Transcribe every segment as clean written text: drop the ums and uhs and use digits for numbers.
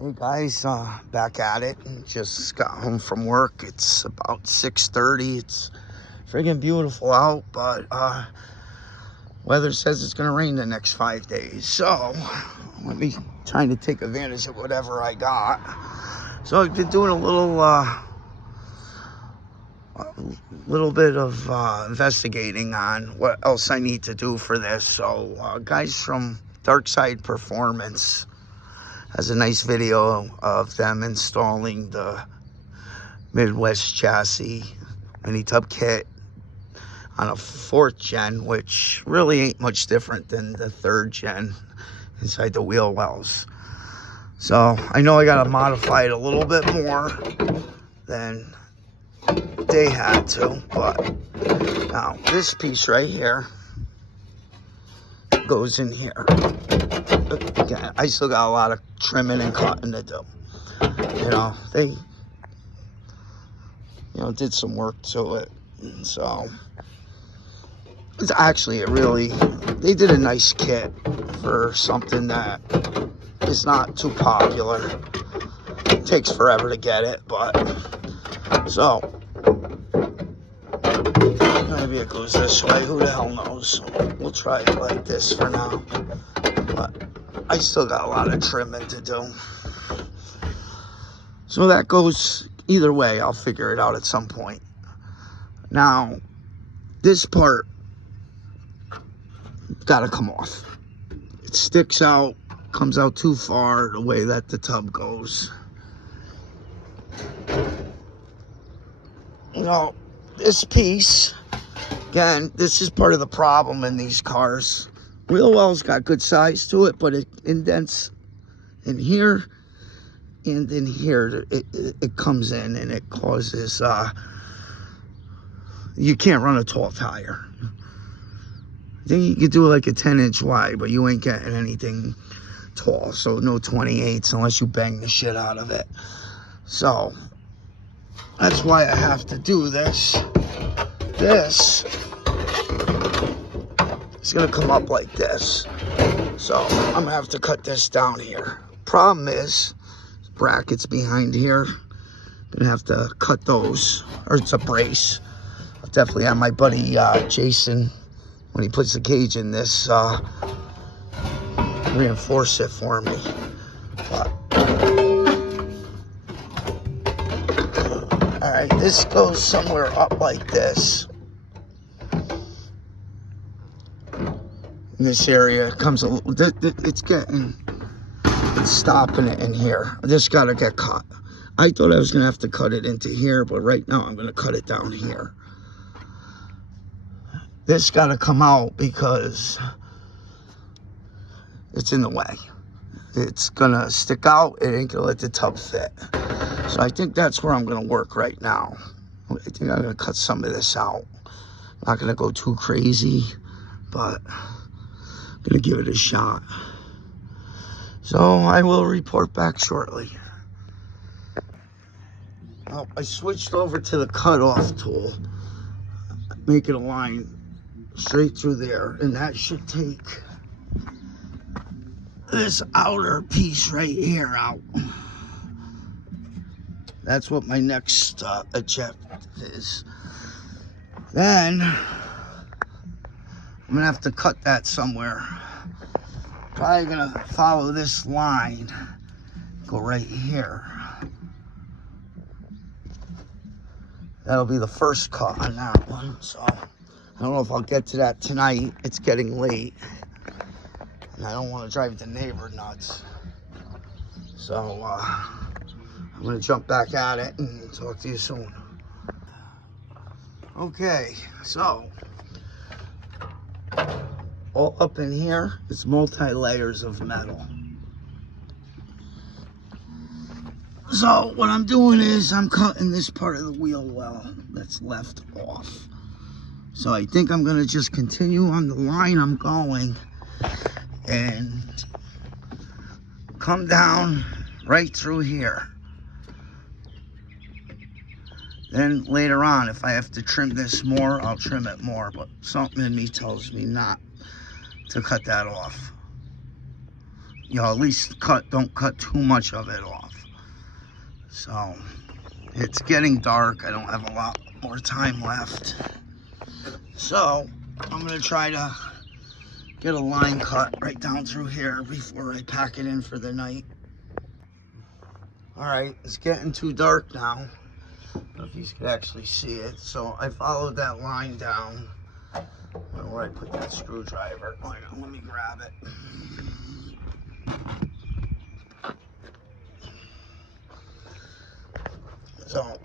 Hey guys, back at it. Just got home from work. It's about 6:30. It's friggin' beautiful out, but weather says it's gonna rain the next 5 days. So I'm gonna be trying to take advantage of whatever I got. So I've been doing a little bit of investigating on what else I need to do for this. So guys from Dark Side Performance has a nice video of them installing the Midwest chassis Minitub kit on a 4th gen, which really ain't much different than the 3rd gen inside the wheel wells. So I know I gotta modify it a little bit more than they had to, but now this piece right here goes in here. Again, I still got a lot of trimming and cutting to do. They did some work to it. So it's actually they did a nice kit for something that is not too popular. It takes forever to get it, but so maybe it goes this way, who the hell knows. We'll try it like this for now, but I still got a lot of trimming to do. So that goes either way. I'll figure it out at some point. Now, this part gotta come off. It sticks out, comes out too far the way that the tub goes. This piece, again, this is part of the problem in these cars. Wheel well's got good size to it, but it indents in here and in here. It comes in and it causes, you can't run a tall tire. I think you could do like a 10-inch wide, but you ain't getting anything tall. So no 28s unless you bang the shit out of it. So that's why I have to do this. This is gonna come up like this. So I'm gonna have to cut this down here. Problem is, brackets behind here. Gonna have to cut those, or it's a brace. I'll definitely have my buddy Jason, when he puts the cage in this, reinforce it for me. But all right, this goes somewhere up like this. In this area, it comes a little, it's stopping it in here. This gotta get cut. I thought I was gonna have to cut it into here, but right now I'm gonna cut it down here. This gotta come out because it's in the way. It's gonna stick out, it ain't gonna let the tub fit. So I think that's where I'm gonna work right now. I think I'm gonna cut some of this out. Not gonna go too crazy, but I'm gonna give it a shot. So I will report back shortly. Well, I switched over to the cutoff tool, making a line straight through there, and that should take this outer piece right here out. That's what my next objective is. Then I'm gonna have to cut that somewhere. Probably gonna follow this line, go right here. That'll be the first cut on that one. So I don't know if I'll get to that tonight. It's getting late, and I don't want to drive the neighbor nuts. So I'm gonna jump back at it and talk to you soon. Okay, so all up in here is multi-layers of metal. So what I'm doing is I'm cutting this part of the wheel well that's left off. So I think I'm gonna just continue on the line I'm going and come down right through here. Then later on, if I have to trim this more, I'll trim it more, but something in me tells me not to cut that off. you know, at least don't cut too much of it off. So it's getting dark. I don't have a lot more time left. So I'm gonna try to get a line cut right down through here before I pack it in for the night. All right, it's getting too dark now. I don't know if you could actually see it. So I followed that line down. Where I put that screwdriver. Let me grab it. So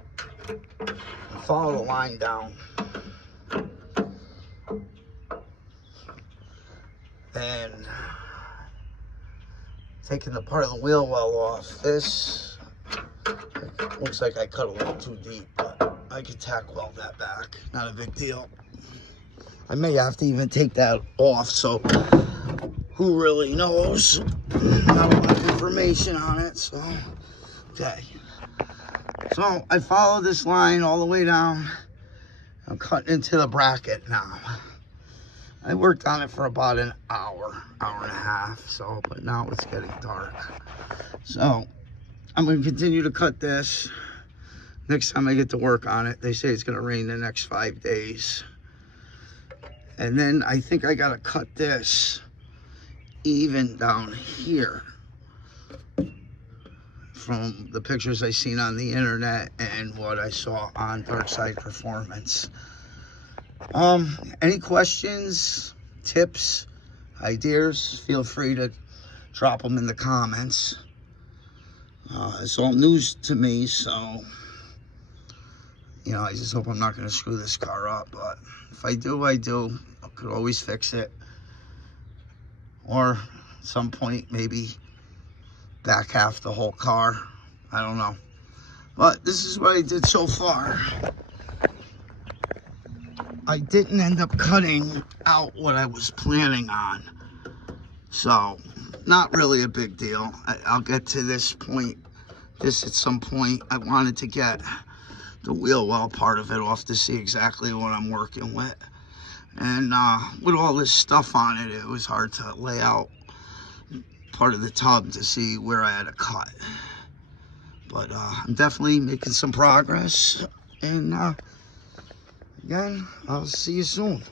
I follow the line down. And taking the part of the wheel well off. This looks like I cut a little too deep, but I could tack weld that back. Not a big deal. I may have to even take that off, so who really knows? Not a lot of information on it, so okay. So I follow this line all the way down. I'm cutting into the bracket now. I worked on it for about an hour and a half, so, but now it's getting dark. So I'm gonna continue to cut this. Next time I get to work on it, they say it's gonna rain the next 5 days. And then I think I gotta cut this even down here from the pictures I seen on the internet and what I saw on Dark Side Performance. Any questions, tips, ideas, feel free to drop them in the comments. It's all news to me, so you know, I just hope I'm not going to screw this car up, but if I do, I do. I could always fix it. Or at some point, maybe back half the whole car. I don't know. But this is what I did so far. I didn't end up cutting out what I was planning on. So, not really a big deal. I'll get to this point. This at some point. I wanted to get the wheel well part of it off to see exactly what I'm working with. And with all this stuff on it, it was hard to lay out part of the tub to see where I had to cut. But I'm definitely making some progress. And again, I'll see you soon.